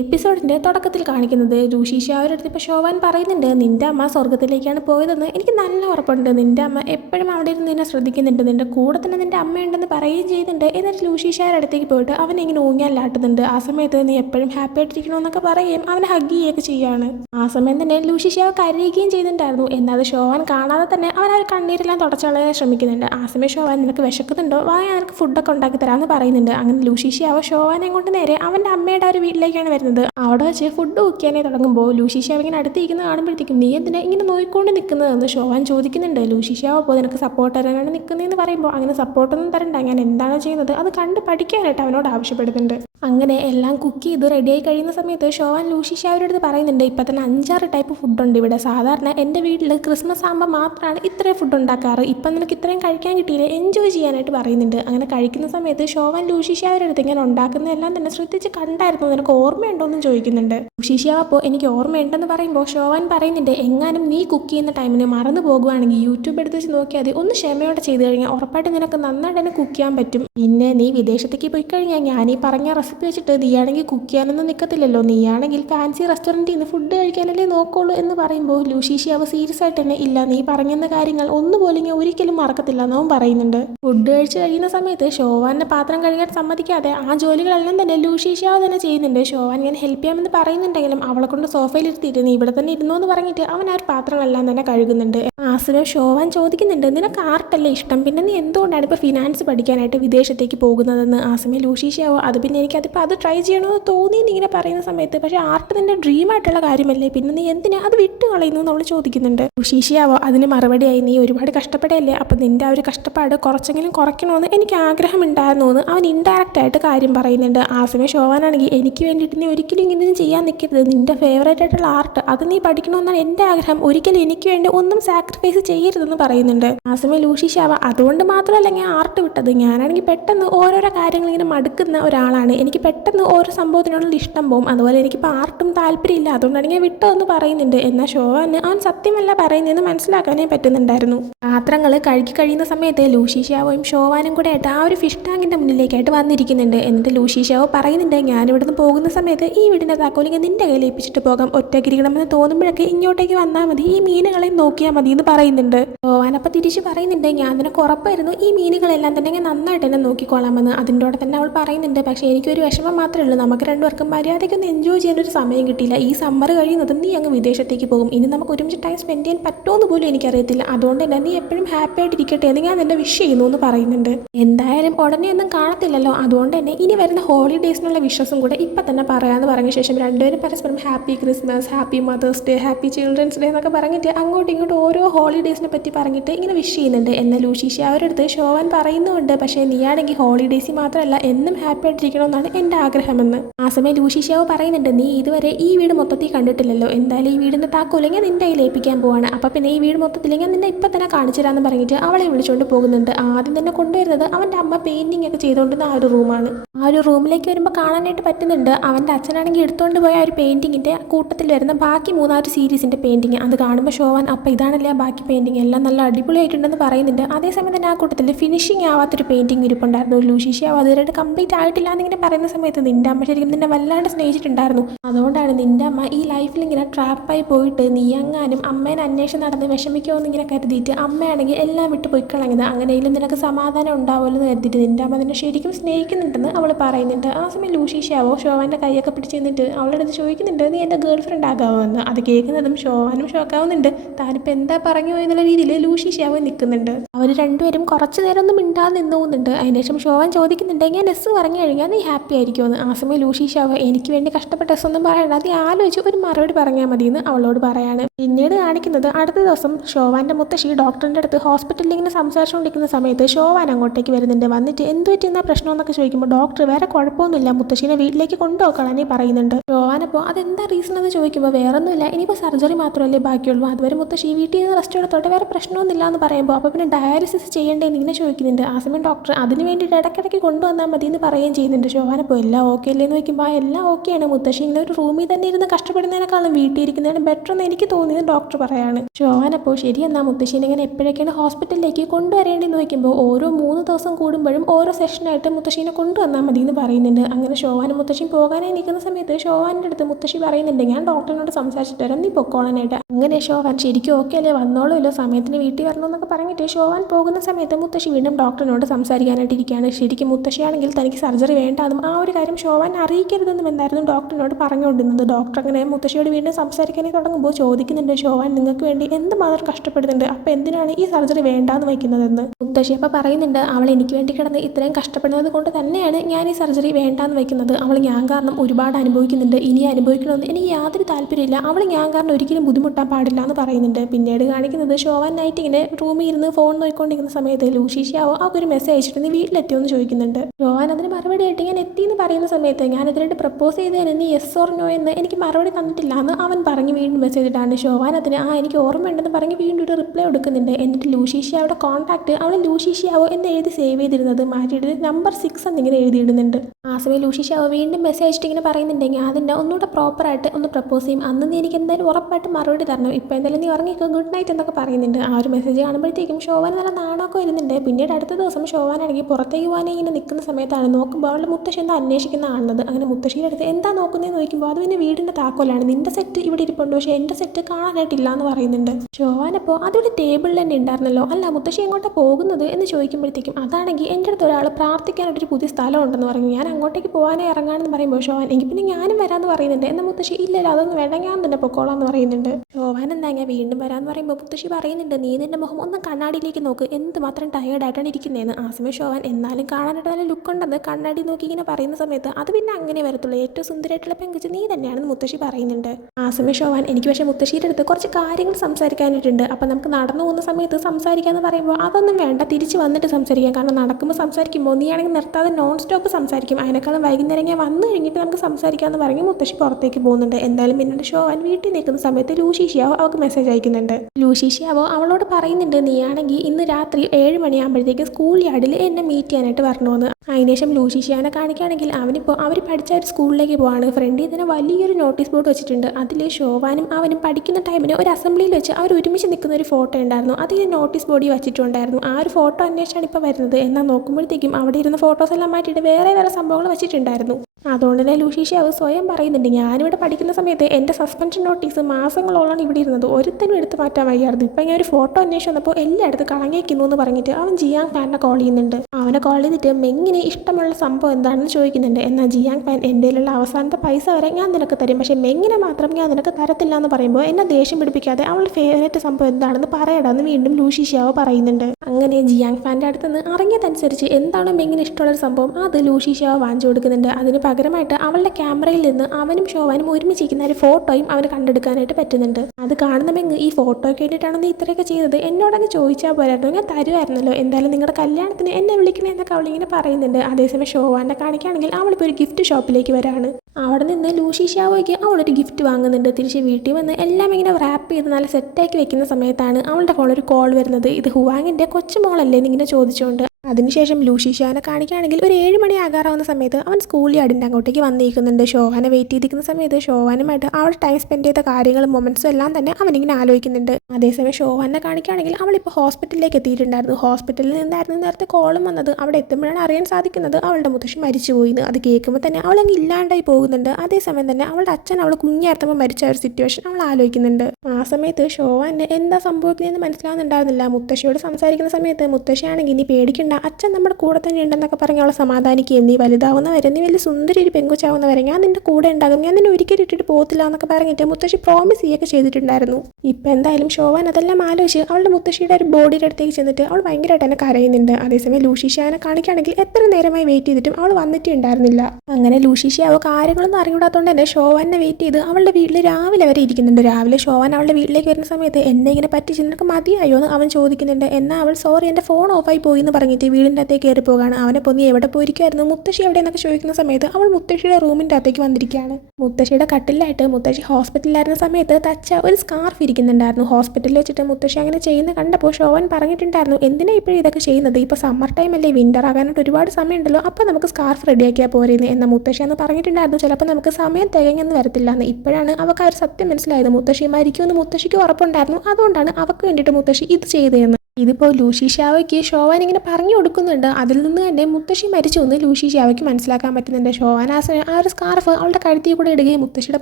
എപ്പിസോഡിന്റെ തുടക്കത്തിൽ കാണിക്കുന്നത് രുഷി ഷായുടെ അടുത്ത് ഇപ്പോൾ ശോഭാൻ പറയുന്നുണ്ട്, നിന്റെ അമ്മ സ്വർഗത്തിലേക്കാണ് പോയതെന്ന് എനിക്ക് നല്ല ഉറപ്പുണ്ട്. നിന്റെ അമ്മ എപ്പോഴും അവിടെ ഇരുന്ന് നിന്നെ ശ്രദ്ധിക്കുന്നുണ്ട്, നിന്റെ കൂടെ തന്നെ നിന്റെ അമ്മയുണ്ടെന്ന് പറയുകയും ചെയ്യുന്നുണ്ട്. എന്നിട്ട് രുഷി ഷായുടെ അടുത്തേക്ക് പോയിട്ട് അവനെ ഇങ്ങനെ ഊഞ്ഞാലാട്ടുന്നുണ്ട്. ആ സമയത്ത് നീ എപ്പോഴും ഹാപ്പി ആയിട്ടിരിക്കണമെന്നൊക്കെ പറയുകയും അവനെ ഹഗ് ചെയ്യുകയൊക്കെ ചെയ്യാണ്. ആ സമയം തന്നെ രുഷി ഷാവ് കരയുകയും ചെയ്യുന്നുണ്ടായിരുന്നു. എന്നാൽ ശോഭാൻ കാണാതെ തന്നെ അവൻ ആ കണ്ണീരെല്ലാം തുടച്ചളയാൻ ശ്രമിക്കുന്നുണ്ട്. ആ സമയം ശോഭാൻ നിനക്ക് വിശക്കുന്നുണ്ടോ, വാ നിനക്ക് ഫുഡൊക്കെ ഉണ്ടാക്കി തരാമെന്ന് പറയുന്നുണ്ട്. അങ്ങനെ രുഷി ഷാവ് ശോഭാനെ കൊണ്ട് നേരെ അവൻ്റെ അമ്മയുടെ ഒരു വീട്ടിലേക്കാണ് വരുന്നത്. അവിടെ വെച്ച് ഫുഡ് കുക്കാനായി തുടങ്ങുമ്പോൾ ലൂഷി ഷാവ് ഇങ്ങനെ അടുത്തിരിക്കുന്നത് കാണുമ്പോഴത്തേക്കും നീ എന്തിനാ ഇങ്ങനെ നോക്കിക്കൊണ്ട് നിൽക്കുന്നതെന്ന് ശോഭാൻ ചോദിക്കുന്നുണ്ട്. ലൂഷി ഷാവ് അപ്പോൾ നിനക്ക് സപ്പോർട്ട് തരാനാണ് നിൽക്കുന്നതെന്ന് പറയുമ്പോൾ അങ്ങനെ സപ്പോർട്ടൊന്നും തരണ്ട, ഞാൻ എന്താണ് ചെയ്യുന്നത് അത് കണ്ട് പഠിക്കാനായിട്ട് അവനോട് ആവശ്യപ്പെടുന്നുണ്ട്. അങ്ങനെ എല്ലാം കുക്ക് ചെയ്ത് റെഡിയായി കഴിയുന്ന സമയത്ത് ശോഭാൻ ലൂഷി ഷാവിൻ്റെ അടുത്ത് പറയുന്നുണ്ട്, ഇപ്പം തന്നെ 5-6 ടൈപ്പ് ഫുഡുണ്ട് ഇവിടെ. സാധാരണ എൻ്റെ വീട്ടിൽ ക്രിസ്മസ് ആകുമ്പോൾ മാത്രമാണ് ഇത്രയും ഫുഡ് ഉണ്ടാക്കാറ്. ഇപ്പം നിനക്ക് ഇത്രയും കഴിക്കാൻ കിട്ടിയില്ലേ, എൻജോയ് ചെയ്യാനായിട്ട് പറയുന്നുണ്ട്. അങ്ങനെ കഴിക്കുന്ന സമയത്ത് ശോഭാൻ ലൂഷി ഷാവിൻ്റെ അടുത്ത് ഇങ്ങനെ ഉണ്ടാക്കുന്നതെല്ലാം തന്നെ ശ്രദ്ധിച്ച് കണ്ടായിരുന്നു, നിനക്ക് ഓർമ്മയുണ്ടോ എന്നും ചോദിക്കുന്നുണ്ട്. ലൂഷി ഷാവ് അപ്പോൾ എനിക്ക് ഓർമ്മയുണ്ടെന്ന് പറയുമ്പോൾ ശോഭാൻ പറയുന്നുണ്ട്, എങ്ങാനും നീ കുക്ക് ചെയ്യുന്ന ടൈമിന് മറന്നു പോകുകയാണെങ്കിൽ യൂട്യൂബ് എടുത്ത് വെച്ച് നോക്കിയാൽ മതി, ഒന്ന് ക്ഷമയോടെ ചെയ്ത് കഴിഞ്ഞാൽ ഉറപ്പായിട്ട് നിനക്ക് നന്നായിട്ട് തന്നെ കുക്ക് ചെയ്യാൻ പറ്റും. പിന്നെ നീ വിദേശത്തേക്ക് പോയി കഴിഞ്ഞാൽ ഞാൻ ഈ പറഞ്ഞ റെസിപ്പി വെച്ചിട്ട് നീയാണെങ്കിൽ കുക്ക് ചെയ്യാനൊന്നും നിൽക്കത്തില്ലല്ലോ, നീയാണെങ്കിൽ ഫാൻസി റെസ്റ്റോറൻറ്റിൽ നിന്ന് ഫുഡ് കഴിക്കാനല്ലേ നോക്കുള്ളൂ എന്ന് പറയുമ്പോൾ ലൂഷി ഷാവ് സീരിയസ് ആയിട്ട് തന്നെ, ഇല്ല നീ പറഞ്ഞെന്ന കാര്യങ്ങൾ ഒന്നുപോലും ഞാൻ ഒരിക്കലും മറക്കത്തില്ല എന്നവൻ പറയുന്നുണ്ട്. ഫുഡ് കഴിച്ച് കഴിയുന്ന സമയത്ത് ശോഭാനെ പാത്രം കഴുകാൻ സമ്മതിക്കാതെ ആ ജോലികളെല്ലാം തന്നെ ലൂഷി ഷാവ് തന്നെ ചെയ്യുന്നുണ്ട്. ശോഭാൻ ഞാൻ ഹെൽപ്പ് ചെയ്യാമെന്ന് പറയുന്നുണ്ടെങ്കിലും അവളെ കൊണ്ട് സോഫയിലിരുത്തിയിട്ട് നീ ഇവിടെ തന്നെ ഇരുന്നോ എന്ന് പറഞ്ഞിട്ട് അവൻ ആ ഒരു പാത്രങ്ങളെല്ലാം തന്നെ കഴുകുന്നുണ്ട്. ആ സമയം ശോഭാൻ ചോദിക്കുന്നുണ്ട്, നിനക്ക് ആർട്ടല്ലേ ഇഷ്ടം, പിന്നെ നീ എന്തുകൊണ്ടാണ് ഇപ്പോൾ ഫിനാൻസ് പഠിക്കാനായിട്ട് വിദേശത്തേക്ക് പോകുന്നതെന്ന്. ആ സമയം ലൂഷി ഷാവ് അത് പിന്നെ എനിക്കതിപ്പോൾ അത് ട്രൈ ചെയ്യണമെന്ന് തോന്നിയെന്ന് ഇങ്ങനെ പറയുന്ന സമയത്ത്, പക്ഷേ ആർട്ട് നിന്റെ ഡ്രീം ആയിട്ടുള്ള കാര്യമല്ലേ, പിന്നെ നീ എന്തിനാ അത് വിട്ട് കളയുന്നു എന്ന് അവൾ ചോദിക്കുന്നുണ്ട്. ലൂഷി ഷാവ് അതിന് മറുപടിയായി, നീ ഒരുപാട് കഷ്ടപ്പെടല്ലേ, അപ്പം നിന്റെ ആ ഒരു കഷ്ടപ്പാട് കുറച്ചെങ്കിലും കുറയ്ക്കണമെന്ന് എനിക്ക് ആഗ്രഹമുണ്ടായിരുന്നു എന്ന് അവൻ ഇൻഡയറക്റ്റ് ആയിട്ട് കാര്യം പറയുന്നുണ്ട്. ആ സമയം ശോഭാനാണെങ്കിൽ എനിക്ക് വേണ്ടിയിട്ട് നീ ഒരിക്കലും ഇങ്ങനെ ചെയ്യാൻ നിൽക്കരുത്, നിന്റെ ഫേവറേറ്റ് ആയിട്ടുള്ള ആർട്ട് അത് നീ പഠിക്കണമെന്നാണ് എൻ്റെ ആഗ്രഹം, ഒരിക്കലും എനിക്ക് വേണ്ടി ഒന്നും സാക്രിഫൈസ് ചെയ്യരുതെന്ന് പറയുന്നുണ്ട്. ആ സമയം ലൂഷി ഷാവ് അതുകൊണ്ട് മാത്രമല്ല ഞാൻ ആർട്ട് വിട്ടത്, ഞാനാണെങ്കിൽ പെട്ടെന്ന് ഓരോരോ കാര്യങ്ങൾ ഇങ്ങനെ മടുക്കുന്ന ഒരാളാണ്, എനിക്ക് പെട്ടെന്ന് ഓരോ സംഭവത്തിനോടുള്ള ഇഷ്ടം പോകും, അതുപോലെ എനിക്കിപ്പോൾ ആർട്ടും താല്പര്യമില്ല, അതുകൊണ്ടാണ് ഞാൻ വിട്ടതെന്ന് പറയുന്നുണ്ട്. എന്നാൽ ശോഭാന് അവൻ സത്യമല്ല പറയുന്നതെന്ന് മനസ്സിലാക്കാനേ പറ്റുന്നുണ്ടായിരുന്നു. പാത്രങ്ങൾ കഴുകി കഴിയുന്ന സമയത്ത് ലൂഷി ഷാവും ശോഭാനും കൂടെ ആയിട്ട് ആ ഒരു ഫിഷ് ടാങ്കിൻ്റെ മുന്നിലേക്കായിട്ട് വന്നിരിക്കുന്നുണ്ട്. എന്നിട്ട് ലൂഷി ഷാവ് പറയുന്നുണ്ട്, ഞാനിവിടുന്ന് പോകുന്ന സമയത്ത് ഈ വീടിൻ്റെ താക്കോലിങ്ങ് നിൻ്റെ കയ്യിൽ ഏൽപ്പിച്ചിട്ട് പോകാം, ഒറ്റയ്ക്കിരിക്കണമെന്ന് തോന്നുമ്പോഴൊക്കെ ഇങ്ങോട്ടേക്ക് വന്നാൽ മതി, ഈ മീനുകളെ നോക്കിയാൽ മതി എന്ന് പറയുന്നുണ്ട്. ശോഭാൻ അപ്പം തിരിച്ച് പറയുന്നുണ്ട്, ഞാൻ നിനക്ക് ഉറപ്പായിരുന്നു ഈ മീനുകളെല്ലാം തന്നെ ഞാൻ നന്നായിട്ട് തന്നെ നോക്കിക്കോളാമെന്ന്. അതിൻ്റെ കൂടെ തന്നെ അവൾ പറയുന്നുണ്ട്, പക്ഷേ എനിക്കൊരു വിഷമം മാത്രമേ ഉള്ളൂ, നമുക്ക് രണ്ടുപേർക്കും മര്യാദയ്ക്കൊന്ന് എൻജോയ് ചെയ്യാനൊരു സമയം കിട്ടിയില്ല, ഈ സമ്മർ കഴിയുന്നതും നീ അങ്ങ് വിദേശത്തേക്ക് പോകും, ഇനി നമുക്ക് ഒരുമിച്ച് ടൈം സ്പെൻഡ് ചെയ്യാൻ പറ്റുമെന്ന് പോലും എനിക്കറിയത്തില്ല, അതുകൊണ്ട് തന്നെ നീ എപ്പോഴും ഹാപ്പി ആയിട്ടിരിക്കട്ടെ എന്ന് ഞാൻ നിന്നെ വിഷ് ചെയ്യുന്നു എന്ന് പറയുന്നുണ്ട്. എന്തായാലും ഉടനെ ഒന്നും കാണത്തില്ലല്ലോ, അതുകൊണ്ട് തന്നെ ഇനി വരുന്ന ഹോളിഡേയ്സിനുള്ള വിഷസും കൂടെ ഇപ്പം തന്നെ പറയാമെന്ന് പറഞ്ഞ ശേഷം രണ്ടുപേരും പരസ്പരം happy Christmas, happy mother's day, happy children's day എന്നൊക്കെ പറഞ്ഞിട്ട് അങ്ങോട്ടും ഇങ്ങോട്ടും ഓരോ ഹോളിഡേയ്സിനെ പറ്റി പറഞ്ഞിട്ട് ഇങ്ങനെ വിഷ് ചെയ്യുന്നുണ്ട്. എന്നാൽ ലൂഷി ഷാവരുടെ അടുത്ത് ശോഭാൻ പറയുന്നുണ്ട്, പക്ഷേ നീയാണെങ്കിൽ ഹോളിഡേയ്സിൽ മാത്രമല്ല എന്നും ഹാപ്പി ആയിട്ടിരിക്കണമെന്നാണ് എൻ്റെ ആഗ്രഹമെന്ന്. ആ സമയം ലൂഷി ഷാവ് പറയുന്നുണ്ട്, നീ ഇതുവരെ ഈ വീട് മൊത്തത്തിൽ കണ്ടിട്ടില്ലല്ലോ, എന്തായാലും ഈ വീടിൻ്റെ താക്കോലെങ്കിൽ നിൻ്റെ കയ്യിൽ ഏൽപ്പിക്കാൻ പോവാണ്, അപ്പം പിന്നെ ഈ വീട് മൊത്തത്തിലെങ്കിൽ നിന്നെ ഇപ്പം തന്നെ കാണിച്ചു തരാമെന്ന് പറഞ്ഞിട്ട് അവളെ വിളിച്ചുകൊണ്ട് പോകുന്നുണ്ട്. ആദ്യം തന്നെ കൊണ്ടുവരുന്നത് അവൻ്റെ അമ്മ പെയിൻറ്റിങ് ഒക്കെ ചെയ്തുകൊണ്ടിരുന്ന ആ ഒരു റൂമാണ്. ആ ഒരു റൂമിലേക്ക് വരുമ്പോൾ കാണാനായിട്ട് പറ്റുന്നുണ്ട്, അവൻ്റെ അച്ഛനാണെങ്കിൽ എടുത്തുകൊണ്ട് പോയ ആ ഒരു പെയിൻറ്റിങ്ങിൻ്റെ കൂട്ടത്തിൽ വരുന്ന ബാക്കി 3-4 സീരീസിൻ്റെ പെയിൻറ്റിങ്. അത് കാണുമ്പോൾ ശോഭാൻ അപ്പം ഇതാണല്ലേ ആ ബാക്കി പെയിൻറ്റിങ്, എല്ലാം നല്ല അടിപൊളിയായിട്ടുണ്ടെന്ന് പറയുന്നുണ്ട്. അതേസമയം തന്നെ ആ കൂട്ടത്തിൽ ഫിനിഷിങ് ആവാത്തൊരു പെയിൻറ്റിങ് ഇരിപ്പുണ്ടായിരുന്നു. ലൂഷി ഷാവ് അതുവരെയായിട്ട് കംപ്ലീറ്റ് ആയിട്ടില്ല എന്നിങ്ങനെ പറയുന്ന സമയത്ത്, നിൻ്റെ അമ്മ ശരിക്കും നിന്നെ വല്ലാണ്ട് സ്നേഹിച്ചിട്ടുണ്ടായിരുന്നു, അതുകൊണ്ടാണ് നിൻ്റെ അമ്മ ഈ ലൈഫിൽ ഇങ്ങനെ ട്രാപ്പായി പോയിട്ട് നീ എങ്ങാനും അമ്മേനെ അന്വേഷണം നടന്ന് വിഷമിക്കുമോ എന്നിങ്ങനെ കരുതിയിട്ട് അമ്മയാണെങ്കിൽ എല്ലാം വിട്ട് പോയി കളഞ്ഞത്, അങ്ങനെയെങ്കിലും നിനക്ക് സമാധാനം ഉണ്ടാവുമല്ലോ എന്ന് കരുതിയിട്ട് നിൻ്റെ അമ്മ നിന്നെ ശരിക്കും സ്നേഹിക്കുന്നുണ്ടെന്ന് അവൾ പറയുന്നുണ്ട്. ആ സമയം ലൂഷി ഷാവോ ശോഭാൻ്റെ കൈയൊക്കെ പിടിച്ച് നിന്നിട്ട് അവളുടെ അടുത്ത് ചോദിക്കുന്നുണ്ട്, നീ എൻ്റെ ഗേൾ ഫ്രണ്ട് ആകാമോ എന്ന്. അത് കേൾക്കുന്നതും ശോഭാനും ഷോക്കാവുന്നുണ്ട്, താനിപ്പോൾ എന്താ പറഞ്ഞു എന്നുള്ള രീതിയിൽ ലൂഷി ഷാവോ നിൽക്കുന്നുണ്ട്. അവർ രണ്ടുപേരും കുറച്ച് നേരം ഒന്നും മിണ്ടാതെ നിന്ന് പോകുന്നുണ്ട്. അതിനുശേഷം ശോഭാൻ ചോദിക്കുന്നുണ്ട്, ഞാൻ നെസ് പറഞ്ഞു കഴിഞ്ഞാൽ നീ ഹാപ്പി ആയിരിക്കുമെന്ന്. ആ സമയം ലൂഷി ഷാവോ എനിക്ക് വേണ്ടി കഷ്ടപ്പെട്ട ഡ്രസ്സൊന്നും പറയണ്ട, അത് ആലോചിച്ച് ഒരു മറുപടി പറഞ്ഞാൽ മതിയെന്ന് അവളോട് പറയാണ്. പിന്നീട് കാണിക്കുന്നത് അടുത്ത ദിവസം ശോഭാൻ്റെ മുത്തശ്ശി ഡോക്ടറിൻ്റെ അടുത്ത് ഹോസ്പിറ്റലിൽ ഇങ്ങനെ സംസാരിച്ചുകൊണ്ടിരിക്കുന്ന സമയത്ത് ശോഭാൻ അങ്ങോട്ടേക്ക് വരുന്നുണ്ട്. വന്നിട്ട് എന്ത് പറ്റുന്ന പ്രശ്നം എന്നൊക്കെ ചോദിക്കുമ്പോൾ ഡോക്ടർ വേറെ കുഴപ്പമൊന്നുമില്ല, മുത്തശ്ശീനെ വീട്ടിലേക്ക് കൊണ്ടുപോക്കളാനേ പറയുന്നുണ്ട്. ശോഭാനപ്പോൾ അതെന്താ റീസൺ എന്ന് ചോദിക്കുമ്പോൾ വേറൊന്നുമില്ല, ഇനിയിപ്പോൾ സർജറി മാത്രമല്ലേ ബാക്കിയുള്ളൂ, അതുവരെ മുത്തശ്ശി വീട്ടിൽ നിന്ന് റെസ്റ്റ് എടുത്തോട്ടെ, വേറെ പ്രശ്നമൊന്നുമില്ല എന്ന് പറയുമ്പോൾ അപ്പോൾ പിന്നെ ഡയാലിസിസ് ചെയ്യേണ്ടതെന്ന് ഇങ്ങനെ ചോദിക്കുന്നുണ്ട്. ആ സമയം ഡോക്ടർ അതിന് വേണ്ടിയിട്ട് ഇടയ്ക്കിടയ്ക്ക് കൊണ്ടുവന്നാൽ മതി എന്ന് പറയുകയും ചെയ്യുന്നുണ്ട് ശോഭാൻ. ശോഭാനപ്പോൾ എല്ലാം ഓക്കെ അല്ലേന്ന് നോക്കുമ്പോൾ എല്ലാം ഓക്കെയാണ്. മുത്തശ്ശി ഇങ്ങനെ ഒരു റൂമിൽ തന്നെ ഇരുന്ന് കഷ്ടപ്പെടുന്നതിനേക്കാളും വീട്ടിൽ ഇരിക്കുന്നതാണ് ബെറ്റർ എന്ന് എനിക്ക് തോന്നിയത് ഡോക്ടർ പറയാണ്. ശോഭാനപ്പോൾ ശരി എന്നാൽ മുത്തശ്ശീനെ ഇങ്ങനെ എപ്പോഴൊക്കെയാണ് ഹോസ്പിറ്റലിലേക്ക് കൊണ്ടുവരേണ്ടതെന്ന് നോക്കുമ്പോൾ ഓരോ 3 ദിവസം കൂടുമ്പോഴും ഓരോ സെഷനായിട്ട് മുത്തശ്ശീനെ കൊണ്ടുവന്നാൽ മതി എന്ന് പറയുന്നുണ്ട്. അങ്ങനെ ശോഭാനും മുത്തശ്ശിയും പോകാനായി നിൽക്കുന്ന സമയത്ത് ശോഭാൻ്റെ അടുത്ത് മുത്തശ്ശി പറയുന്നുണ്ട് ഞാൻ ഡോക്ടറിനോട് സംസാരിച്ചിട്ട് വരാം, നീ പൊക്കോളാനായിട്ട്. അങ്ങനെ ശോഭാൻ ശരിക്കും ഓക്കെ അല്ലേ, വന്നോളൂല്ലോ, സമയത്തിന് വീട്ടിൽ വരണമെന്നൊക്കെ പറഞ്ഞിട്ട് ശോഭാൻ പോകുന്ന സമയത്ത് മുത്തശ്ശി വീണ്ടും ഡോക്ടറിനോട് സംസാരിക്കാനായിട്ട് ഇരിക്കുകയാണ്. ശരിക്കും മുത്തശ്ശിയാണെങ്കിൽ തനിക്ക് സർജറി വേണ്ടാന്നും ആ ഒരു കാര്യം ശോഭാൻ അറിയിക്കരുതെന്നും എന്തായിരുന്നു ഡോക്ടറിനോട് പറഞ്ഞുകൊണ്ടിരുന്നത്. ഡോക്ടർ അങ്ങനെ മുത്തശ്ശിയോട് വീണ്ടും സംസാരിക്കാനായി തുടങ്ങുമ്പോൾ ചോദിക്കുന്നുണ്ട് ശോഭാൻ നിങ്ങൾക്ക് വേണ്ടി എന്തുമാത്രം കഷ്ടപ്പെടുന്നുണ്ട്, അപ്പോൾ എന്തിനാണ് ഈ സർജറി വേണ്ടാന്ന് വയ്ക്കുന്നതെന്ന്. മുത്തശ്ശി അപ്പോൾ പറയുന്നുണ്ട് അവൾ എനിക്ക് വേണ്ടി കിടന്ന് ഇത്രയും കഷ്ടപ്പെടുന്നത് കൊണ്ട് തന്നെയാണ് ഞാൻ ഈ സർജറി വേണ്ടാന്ന് വയ്ക്കുന്നത്. അവൾ ഞാൻ കാരണം ഒരുപാട് അനുഭവിക്കുന്നുണ്ട്, ഇനി അനുഭവിക്കണമെന്ന് എനിക്ക് യാതൊരു താല്പര്യമില്ല. അവൾ ഞാൻ കാരണം ഒരിക്കലും ബുദ്ധിമുട്ടാൻ പാടില്ല എന്ന് പറയുന്നുണ്ട്. പിന്നീട് കാണിക്കുന്നത് ശോഭാൻ നൈറ്റ് ഇങ്ങനെ റൂമിൽ ഇരുന്ന് ഫോൺ നോക്കിക്കൊണ്ടിരിക്കുന്ന സമയത്ത് ലൂഷീഷ്യാവോ അവർക്കൊരു മെസ്സേജ് അയച്ചിട്ട് നീ വീട്ടിലെത്തിയോ എന്ന് ചോദിക്കുന്നുണ്ട്. ശോഭാൻ അതിന് മറുപടി ആയിട്ട് ഞാൻ എത്തി എന്ന് പറയുന്ന സമയത്ത് ഞാൻ ഇതിനായിട്ട് പ്രപ്പോസ് ചെയ്തതിന് നീ യെസ് ഓർ നോ എന്ന് എനിക്ക് മറുപടി തന്നിട്ടില്ല എന്ന് അവൻ പറഞ്ഞ് വീണ്ടും മെസ്സേജ് ഇട്ടാണ്. ശോഭാൻ അതിന് എനിക്ക് ഓർമ്മയുണ്ടെന്ന് പറഞ്ഞ് വീണ്ടും ഒരു റിപ്ലൈ കൊടുക്കുന്നുണ്ട്. എന്നിട്ട് ലൂഷീഷ്യാവോടെ കോൺടാക്ട് അവൾ ലൂഷീഷ്യാവോ എന്ന് എഴുതി സേവ് ചെയ്തിരുന്നത് മാറ്റിയിട്ട് നമ്പർ 6 എന്നിങ്ങനെ എഴുതിയിടുന്നുണ്ട്. ആ സമയം ലൂഷീഷ്യാവോ വീണ്ടും മെസ്സേജ് അയച്ചിട്ട് ഇങ്ങനെ പറയുന്നുണ്ടെങ്കിൽ അതിൻ്റെ ഒന്നുകൂടെ പ്രോപ്പറായിട്ട് ഒന്ന് പ്രപ്പോസ് ചെയ്യും, അന്ന് നീ എനിക്ക് എന്തായാലും ഉറപ്പായിട്ട് മറുപടി തരണം, ഇപ്പോൾ എന്തായാലും നീ ഉറങ്ങിക്കോ, ഗുഡ് നൈറ്റ് എന്നൊക്കെ പറയുന്നുണ്ട്. ആ ഒരു മെസ്സേജ് കാണുമ്പോഴത്തേക്കും ശോഭാൻ നല്ല നാണമൊക്കെ വരുന്നുണ്ട്. പിന്നീട് അടുത്ത ദിവസം ശോഭാനാണെങ്കിൽ പുറത്തേക്ക് പോകാൻ ഇങ്ങനെ നിൽക്കുന്ന സമയത്താണ് നോക്കുമ്പോൾ അവളുടെ മുത്തശ്ശി എന്താ അന്വേഷിക്കുന്ന കാണുന്നത്. അങ്ങനെ മുത്തശ്ശിയുടെ അടുത്ത് എന്താ നോക്കുന്നതെന്ന് ചോദിക്കുമ്പോൾ അത് പിന്നെ വീടിൻ്റെ താക്കോലാണ്, നിന്റെ സെറ്റ് ഇവിടെ ഇരിപ്പുണ്ട് പക്ഷേ എൻ്റെ സെറ്റ് കാണാനായിട്ടില്ല എന്ന് പറയുന്നുണ്ട്. ശോഭാനപ്പോൾ അതിവിടെ ടേബിളിൽ തന്നെ ഉണ്ടായിരുന്നല്ലോ, അല്ല മുത്തശ്ശി എങ്ങോട്ടാണ് പോകുന്നത് എന്ന് ചോദിക്കുമ്പോഴത്തേക്കും അതാണെങ്കിൽ എൻ്റെ അടുത്ത് ഒരാൾ പ്രാർത്ഥിക്കാനായിട്ടൊരു പുതിയ സ്ഥലം ഉണ്ടെന്ന് പറഞ്ഞു, ഞാൻ അങ്ങോട്ടേക്ക് പോകാനേ ഇറങ്ങാനെന്ന് പറയുമ്പോൾ ശോഭാൻ എങ്കിൽ പിന്നെ ഞാനും വരാമെന്ന് പറയുന്നുണ്ട്. എന്നാൽ മുത്തശ്ശി ഇല്ലല്ലോ അതൊന്നും വേണ്ട ഞാൻ തന്നെ പൊക്കോളാം എന്ന് പറയുന്നുണ്ട്. ശോഭാൻ എന്താ ഞാൻ വീണ്ടും വരാമെന്ന് പറയുമ്പോൾ മുത്തശ്ശി പറയുന്നുണ്ട് നീ നിന്റെ മുഖം ഒന്ന് കണ്ണാടിയിലേക്ക് നോക്ക്, എന്തുമാത്രം ടയേർഡായിട്ടാണ് ഇരിക്കുന്നതെന്ന്. ആ സമയം ശോഭാൻ എന്നാലും കാണാനായിട്ട് നല്ല ലുക്ക് ഉണ്ടെന്ന് കണ്ണാടി നോക്കി ഇങ്ങനെ പറയുന്ന സമയത്ത് അത് പിന്നെ അങ്ങനെ വരത്തുള്ളൂ, ഏറ്റവും സുന്ദരമായിട്ടുള്ള പെങ്കുച്ച് നീ തന്നെയാണെന്ന് മുത്തശ്ശി പറയുന്നുണ്ട്. ആ സമയം ശോഭാൻ എനിക്ക് പക്ഷേ മുത്തശ്ശിയുടെ അടുത്ത് കുറച്ച് കാര്യങ്ങൾ സംസാരിക്കാനായിട്ടുണ്ട്, അപ്പം നമുക്ക് നടന്നു പോകുന്ന സമയത്ത് സംസാരിക്കാമെന്ന് പറയുമ്പോൾ അതൊന്നും വേണ്ട, തിരിച്ച് വന്നിട്ട് സംസാരിക്കാം, കാരണം നടക്കുമ്പോൾ സംസാരിക്കുമ്പോൾ നീ ആണെങ്കിൽ നിർത്താതെ നോൺ സ്റ്റോപ്പ് സംസാരിക്കും, അതിനേക്കാളും വൈകുന്നേരം ഞാൻ വന്നു കഴിഞ്ഞിട്ട് നമുക്ക് സംസാരിക്കാമെന്ന് പറഞ്ഞ് മുത്തശ്ശി പുറത്തേക്ക് പോകുന്നുണ്ട്. എന്തായാലും പിന്നീട് ശോഭാൻ വീട്ടിൽ നിൽക്കുന്ന സമയത്ത് ലൂഷീഷ്യാവോ അവൾക്ക് മെസ്സേജ് അയക്കുന്നുണ്ട്. ലൂഷീഷ്യാവോ അവളോട് പറയുന്നുണ്ട് നീയാണെങ്കിൽ ഇന്ന് രാത്രി 7 മണിയാകുമ്പോഴത്തേക്ക് സ്കൂൾ യാർഡിൽ എന്നെ മീറ്റ് ചെയ്യാനായിട്ട് വരണമെന്ന്. അതിനുശേഷം ലൂഷീഷ്യാനെ കാണിക്കുകയാണെങ്കിൽ അവനിപ്പോൾ അവർ പഠിച്ച ഒരു സ്കൂളിലേക്ക് പോവാണ്. ഫ്രണ്ടിൽ ഇതിന് വലിയൊരു നോട്ടീസ് ബോർഡ് വെച്ചിട്ടുണ്ട്, അതിൽ ശോഭാനും അവനും പഠിക്കുന്ന ടൈമിന് ഒരു അസംബ്ലിയിൽ വെച്ച് അവർ ഒരുമിച്ച് നിൽക്കുന്ന ഒരു ഫോട്ടോ ഉണ്ടായിരുന്നു, അത് ഈ നോട്ടീസ് ബോർഡിൽ വെച്ചിട്ടുണ്ടായിരുന്നു. ആ ഒരു ഫോട്ടോ അന്വേഷിച്ചാണ് ഇപ്പോൾ വരുന്നത്. എന്നാൽ നോക്കുമ്പോഴത്തേക്കും അവിടെ ഇരുന്ന ഫോട്ടോസ് എല്ലാം മാറ്റിയിട്ട് വേറെ സംഭവങ്ങൾ വെച്ചിട്ടുണ്ടായിരുന്നു. അതുകൊണ്ട് തന്നെ ലൂഷീഷ്യാവ് സ്വയം പറയുന്നുണ്ട് ഞാനിവിടെ പഠിക്കുന്ന സമയത്ത് എൻ്റെ സസ്പെൻഷൻ നോട്ടീസ് മാസങ്ങളോളം ഇവിടെ ഇരുന്നത് ഒരുത്തനും എടുത്ത് മാറ്റാൻ വയ്യായിരുന്നു, ഇപ്പം ഞാൻ ഒരു ഫോട്ടോ അന്വേഷിച്ച് വന്നപ്പോൾ എല്ലായിടത്തും കളഞ്ഞേക്കുന്നു എന്ന് പറഞ്ഞിട്ട് അവൻ ജിയാങ് ഫാനെ കോൾ ചെയ്യുന്നുണ്ട്. അവനെ കോൾ ചെയ്തിട്ട് മെങ്ങിന് ഇഷ്ടമുള്ള സംഭവം എന്താണെന്ന് ചോദിക്കുന്നുണ്ട്. എന്നാൽ ജിയാങ് ഫാൻ എൻ്റെ കയ്യിലുള്ള അവസാനത്തെ പൈസ വരെ ഞാൻ നിനക്ക് തരും, പക്ഷേ മെങ്ങിനെ മാത്രം ഞാൻ നിനക്ക് തരത്തില്ല എന്ന് പറയുമ്പോൾ എന്നെ ദേഷ്യം പിടിപ്പിക്കാതെ അവളുടെ ഫേവറേറ്റ് സംഭവം എന്താണെന്ന് പറയടാന്ന് വീണ്ടും ലൂഷീഷ്യാവ് പറയുന്നുണ്ട്. അങ്ങനെ ജിയാങ് ഫാൻ്റെ അടുത്തുനിന്ന് അറിഞ്ഞതനുസരിച്ച് എന്താണോ മെങ്ങിന് ഇഷ്ടമുള്ളൊരു സംഭവം അത് ലൂഷീഷ്യാവ് വാങ്ങിച്ചു കൊടുക്കുന്നുണ്ട്. അതിന് പകരമായിട്ട് അവളുടെ ക്യാമറയിൽ നിന്ന് അവനും ശോഭാനും ഒരുമിച്ചിരിക്കുന്ന ഒരു ഫോട്ടോയും അവന് കണ്ടെടുക്കാനായിട്ട് പറ്റുന്നുണ്ട്. അത് കാണുന്ന മെങ്ങ് ഈ ഫോട്ടോ കേട്ടിട്ടാണോ നീ ഇത്രയൊക്കെ ചെയ്തത്, എന്നോടങ്ങ് ചോദിച്ചാൽ പോരായിരുന്നു, ഞാൻ തരുമായിരുന്നല്ലോ, എന്തായാലും നിങ്ങളുടെ കല്യാണത്തിന് എന്നെ വിളിക്കണേ എന്നൊക്കെ അവളിങ്ങനെ പറയുന്നുണ്ട്. അതേസമയം ശോഭാനെ കാണിക്കുകയാണെങ്കിൽ അവളിപ്പോൾ ഒരു ഗിഫ്റ്റ് ഷോപ്പിലേക്ക് വരാണ്. അവിടെ നിന്ന് ലൂഷീഷ്യാവോയ്ക്ക് അവളൊരു ഗിഫ്റ്റ് വാങ്ങുന്നുണ്ട്. തിരിച്ച് വീട്ടിൽ വന്ന് എല്ലാം ഇങ്ങനെ റാപ്പ് ചെയ്ത് നല്ല സെറ്റാക്കി വെക്കുന്ന സമയത്താണ് അവളുടെ ഫോണിൽ ഒരു കോൾ വരുന്നത്. ഇത് ഹുവാങ്ങിൻ്റെ കൊച്ചുമോളല്ലേ എന്നിങ്ങനെ ചോദിച്ചുകൊണ്ട്. അതിനുശേഷം ലൂഷീഷ്യാനെ കാണിക്കുകയാണെങ്കിൽ ഒരു 7 മണി ആകാറാവുന്ന സമയത്ത് അവൻ സ്കൂൾ യാർഡിൻ്റെ അങ്ങോട്ടേക്ക് വന്നിരിക്കുന്നുണ്ട്. ശോഭാനെ വെയിറ്റ് ചെയ്തിരിക്കുന്ന സമയത്ത് ശോഭാനുമായിട്ട് അവൾ ടൈം സ്പെൻഡ് ചെയ്ത കാര്യങ്ങളും മൊമെൻറ്റ്സും എല്ലാം തന്നെ അവനിങ്ങനെ ആലോചിക്കുന്നുണ്ട്. അതേസമയം ശോഭാനെ കാണിക്കുകയാണെങ്കിൽ അവളിപ്പോൾ ഹോസ്പിറ്റലിലേക്ക് എത്തിയിട്ടുണ്ടായിരുന്നു. ഹോസ്പിറ്റലിൽ നിന്നായിരുന്നു നേരത്തെ കോളും വന്നത്. അവിടെ എത്തുമ്പോഴാണ് അറിയാൻ സാധിക്കുന്നത് അവളുടെ മുത്തശ്ശി മരിച്ചു പോയിന്ന്. അത് കേൾക്കുമ്പോൾ തന്നെ അവളങ്ങ് ഇല്ലാണ്ടായി പോകുന്നുണ്ട്. അതേസമയം തന്നെ അവളുടെ അച്ഛൻ അവൾ കുഞ്ഞായിരുന്നപ്പോൾ മരിച്ച ഒരു സിറ്റുവേഷൻ അവൾ ആലോചിക്കുന്നുണ്ട്. ആ സമയത്ത് ശോഭാന് എന്താ സംഭവിക്കുന്നതെന്ന് മനസ്സിലാവുന്നുണ്ടായിരുന്നില്ല. മുത്തശ്ശിയോട് സംസാരിക്കുന്ന സമയത്ത് മുത്തശ്ശിയാണെങ്കിൽ നീ പേടിക്കണ്ട, അച്ഛൻ നമ്മുടെ കൂടെ തന്നെ ഉണ്ടെന്നൊക്കെ പറഞ്ഞ് അവളെ സമാധാനിക്കുകയും നീ വലുതാവുന്നവരെ നീ വലിയ സുന്ദരി ഒരു പെങ്കുച്ചാവുന്നവരെ ഞാൻ നിന്റെ കൂടെ ഉണ്ടാകും, ഞാൻ നിന്നെ ഒരിക്കലും ഇട്ടിട്ട് പോകത്തില്ല എന്നൊക്കെ പറഞ്ഞിട്ട് മുത്തശ്ശി പ്രോമിസ് ചെയ്യൊക്കെ ചെയ്തിട്ടുണ്ടായിരുന്നു. ഇപ്പം എന്തായാലും ശോഭാൻ അതെല്ലാം ആലോചിച്ച് അവളുടെ മുത്തശ്ശിയുടെ ഒരു ബോഡിയുടെ അടുത്തേക്ക് ചെന്നിട്ട് അവൾ ഭയങ്കരമായിട്ട് തന്നെ കരയുന്നുണ്ട്. അതേസമയം ലൂഷീഷ്യാനെ കാണിക്കുകയാണെങ്കിൽ എത്ര നേരമായി വെയിറ്റ് ചെയ്തിട്ടും അവൾ വന്നിട്ടേ ഉണ്ടായിരുന്നില്ല. അങ്ങനെ ലൂഷീഷ്യാവ് കാര്യങ്ങളൊന്നും അറിഞ്ഞൂടാത്തതുകൊണ്ട് തന്നെ ഷോവാനെ വെയിറ്റ് ചെയ്ത് അവളുടെ വീട്ടിൽ രാവിലെ വരെ ഇരിക്കുന്നുണ്ട്. രാവിലെ ഷോവാൻ അവളുടെ വീട്ടിലേക്ക് വരുന്ന സമയത്ത് എന്നെ ഇങ്ങനെ പറ്റിച്ച് നിനക്ക് മതിയായോ എന്ന് അവൻ ചോദിക്കുന്നുണ്ട്. എന്നാൽ അവൾ സോറി എൻ്റെ ഫോൺ ഓഫായി പോയി എന്ന് പറഞ്ഞിട്ട് വീടിൻ്റെ അകത്തേക്ക് കയറി പോവുകയാണ്. അവനെ പൊന്നി എവിടെ പോയിരിക്കുമായിരുന്നു, മുത്തശ്ശി എവിടെയെന്നൊക്കെ ചോദിക്കുന്ന സമയത്ത് അവൾ മുത്തശ്ശിയുടെ റൂമിൻ്റെ അകത്തേക്ക് വന്നിരിക്കുകയാണ്. മുത്തശ്ശിയുടെ കട്ടിലായിട്ട് മുത്തശ്ശി ഹോസ്പിറ്റലിലായിരുന്ന സമയത്ത് തച്ച ഒരു സ്കാർഫ് ഇരിക്കുന്നുണ്ടായിരുന്നു. ഹോസ്പിറ്റലിൽ വെച്ചിട്ട് മുത്തശ്ശി അങ്ങനെ ചെയ്യുന്ന കണ്ടപ്പോൾ ഷോവൻ പറഞ്ഞിട്ടുണ്ടായിരുന്നു, എന്തിനാ ഇപ്പോഴും ഇതൊക്കെ ചെയ്യുന്നത്, ഇപ്പോൾ സമ്മർ ടൈം അല്ലേ, വിൻ്റർ ആകാനായിട്ട് ഒരുപാട് സമയമുണ്ടല്ലോ, അപ്പോൾ നമുക്ക് സ്കാർഫ് റെഡിയാക്കിയാൽ പോരുന്നത് എന്ന മുത്തശ്ശി അന്ന് പറഞ്ഞിട്ടുണ്ടായിരുന്നു. ചിലപ്പോൾ നമുക്ക് സമയം തികഞ്ഞെന്ന് വരത്തില്ല എന്ന്. ഇപ്പോഴാണ് അവൾക്ക് ആ ഒരു സത്യം മനസ്സിലായത്. മുത്തശ്ശി മരിക്കുമെന്ന് മുത്തശ്ശിക്ക് ഉറപ്പുണ്ടായിരുന്നു. അതുകൊണ്ടാണ് അവൾക്ക് വേണ്ടിയിട്ട് മുത്തശ്ശി ഇത് ചെയ്തതെന്ന്. ഇതിപ്പോൾ ലൂഷി ഷാവയ്ക്ക് ഷോവാൻ ഇങ്ങനെ പറഞ്ഞു കൊടുക്കുന്നുണ്ട്. അതിൽ നിന്ന് തന്നെ മുത്തശ്ശി മരിച്ചു എന്ന് ലൂഷി ഷാവയ്ക്ക് മനസ്സിലാക്കാൻ പറ്റുന്നുണ്ട്. ഷോവാൻ ആ ഒരു സ്കാർഫ് അവളുടെ കഴുത്തിൽ കൂടെ ഇടുകയും മുത്തശ്ശിയുടെ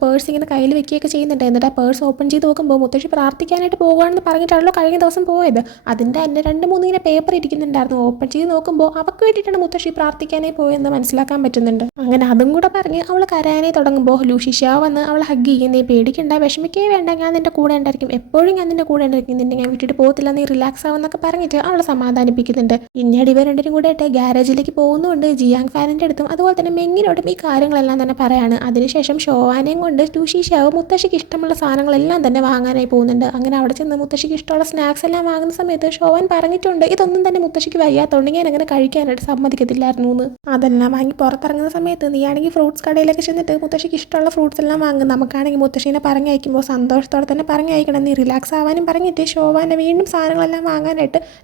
പേഴ്സ് ഇങ്ങനെ കയ്യിൽ വെക്കുകയൊക്കെ ചെയ്യുന്നുണ്ട്. എന്നിട്ട് ആ പേഴ്സ് ഓപ്പൺ ചെയ്ത് നോക്കുമ്പോൾ മുത്തശ്ശി പ്രാർത്ഥിക്കാനായിട്ട് പോകുകയാണെന്ന് പറഞ്ഞിട്ടാണല്ലോ കഴിഞ്ഞ ദിവസം പോയത്. അതിൻ്റെ തന്നെ 2-3 ഇങ്ങനെ പേപ്പർ ഇരിക്കുന്നുണ്ടായിരുന്നു. ഓപ്പൺ ചെയ്ത് നോക്കുമ്പോൾ അവൾക്ക് വേണ്ടിയിട്ടാണ് മുത്തശ്ശി പ്രാർത്ഥിക്കാനായി പോയെന്ന് മനസ്സിലാക്കാൻ പറ്റുന്നുണ്ട്. അങ്ങനെ അതും കൂടെ പറഞ്ഞ് അവൾ കരയാനായി തുടങ്ങുമ്പോൾ ലൂഷി ഷാവ് വന്ന് അവളെ ഹഗ് ചെയ്യുന്നേ, പേടിക്കണ്ട, വിഷമിക്കേ വേണ്ട, ഞാൻ നിൻ്റെ കൂടെ ഉണ്ടായിരിക്കും, എപ്പോഴും ഞാൻ നിൻ്റെ കൂടെ ഉണ്ടായിരിക്കും, നിന്നെ ഞാൻ വിട്ടിട്ട് പോകത്തില്ല, നീ റിലാക്സ് ആവുന്ന എന്നൊക്കെ പറഞ്ഞിട്ട് അവളെ സമാധാനിപ്പിക്കുന്നുണ്ട്. പിന്നീട് ഇവർ രണ്ടും കൂടെ ആയിട്ട് ഗ്യാരേജിലേക്ക് പോകുന്നുണ്ട്. ജിയാങ് ഫാനിൻ്റെ അടുത്തും അതുപോലെ തന്നെ മെങ്ങിനോടും ഈ കാര്യങ്ങളെല്ലാം തന്നെ പറയാണ്. അതിനുശേഷം ഷോവാനെയും കൊണ്ട് ലൂഷി ഷാവ് മുത്തശ്ശിക്ക് ഇഷ്ടമുള്ള സാധനങ്ങളെല്ലാം തന്നെ വാങ്ങാനായി പോകുന്നുണ്ട്. അങ്ങനെ അവിടെ ചെന്ന് മുത്തശ്ശിക്ക് ഇഷ്ടമുള്ള സ്നാക്സ് എല്ലാം വാങ്ങുന്ന സമയത്ത് ഷോവാൻ പറഞ്ഞിട്ടുണ്ട്, ഇതൊന്നും തന്നെ മുത്തശ്ശിക്ക് വയ്യാത്തോണ്ടെങ്കിൽ ഞാൻ അങ്ങനെ കഴിക്കാനായിട്ട് സമ്മതിക്കത്തില്ലായിരുന്നു എന്ന്. അതെല്ലാം വാങ്ങി പുറത്തിറങ്ങുന്ന സമയത്ത് നീയാണെങ്കിൽ ഫ്രൂട്ട്സ് കടയിലേക്ക് ചെന്നിട്ട് മുത്തശ്ശിക്ക് ഇഷ്ടമുള്ള ഫ്രൂട്ട്സ് എല്ലാം വാങ്ങും, നമുക്കാണെങ്കിൽ മുത്തശ്ശീനെ പറഞ്ഞയക്കുമ്പോൾ സന്തോഷത്തോടെ തന്നെ പറഞ്ഞയക്കണം, നീ റിലാക്സ് ആവാനും പറഞ്ഞിട്ട് ഷോവാനെ വീണ്ടും സാധനങ്ങളെല്ലാം വാങ്ങാനായിട്ട്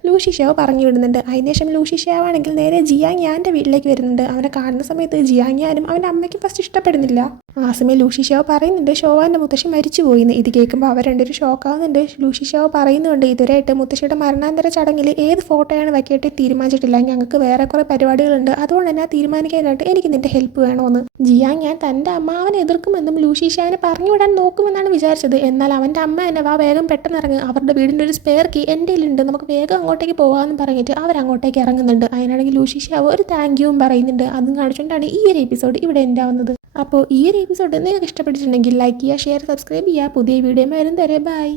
ലൂഷി ഷാവ് പറഞ്ഞു വിടുന്നുണ്ട്. അതിനുശേഷം ലൂഷി ഷാവ് ആണെങ്കിൽ നേരെ ജിയാങ് യാൻ്റെ വീട്ടിലേക്ക് വരുന്നുണ്ട്. അവനെ കാണുന്ന സമയത്ത് ജിയാങ് യാനും അവൻ്റെ അമ്മയ്ക്ക് ഫസ്റ്റ് ഇഷ്ടപ്പെടുന്നില്ല. ആ സമയം ലൂഷി ഷാവ് പറയുന്നുണ്ട് ഷോവാൻ്റെ മുത്തശ്ശി മരിച്ചു പോയിന്ന്. ഇത് കേൾക്കുമ്പോൾ അവർ രണ്ടൊരു ഷോക്കാവുന്നുണ്ട്. ലൂഷി ഷാവ് പറയുന്നുണ്ട്, ഇതുവരെയായിട്ട് മുത്തശ്ശിയുടെ മരണാന്തര ചടങ്ങിൽ ഏത് ഫോട്ടോയാണ് വയ്ക്കേണ്ടി തീരുമാനിച്ചിട്ടില്ല, ഞങ്ങൾക്ക് വേറെ കുറേ പരിപാടികളുണ്ട്, അതുകൊണ്ട് തന്നെ തീരുമാനിക്കാനായിട്ട് എനിക്ക് നിൻ്റെ ഹെൽപ്പ് വേണമെന്ന്. ജിയാങ് യാൻ തൻ്റെ അമ്മ അവനെ എതിർക്കുമെന്നും ലൂഷി ഷാവിനെ പറഞ്ഞു വിടാൻ നോക്കുമെന്നാണ് വിചാരിച്ചത്. എന്നാൽ അവൻ്റെ അമ്മ തന്നെ വാ വേഗം പെട്ടെന്ന് ഇറങ്ങും, അവരുടെ വീടിൻ്റെ ഒരു സ്പെയർ കീ എൻ്റെ കയ്യിലുണ്ട്, നമുക്ക് വേഗം അങ്ങോട്ടേക്ക് പോകാമെന്ന് പറഞ്ഞിട്ട് അവരങ്ങോട്ടേക്ക് ഇറങ്ങുന്നുണ്ട്. അതിനാണെങ്കിൽ ലൂഷി ഷാവ് ഒരു താങ്ക് യുവും പറയുന്നുണ്ട്. അതും കാണിച്ചുകൊണ്ടാണ് ഈ ഒരു എപ്പിസോഡ് ഇവിടെ എൻഡ് ആവുന്നത്. അപ്പോൾ ഈ ഒരു എപ്പിസോഡ് നിങ്ങൾക്ക് ഇഷ്ടപ്പെട്ടിട്ടുണ്ടെങ്കിൽ ലൈക്ക് ചെയ്യുക, ഷെയർ, സബ്സ്ക്രൈബ് ചെയ്യുക. പുതിയ വീഡിയോ വരും. ബൈ.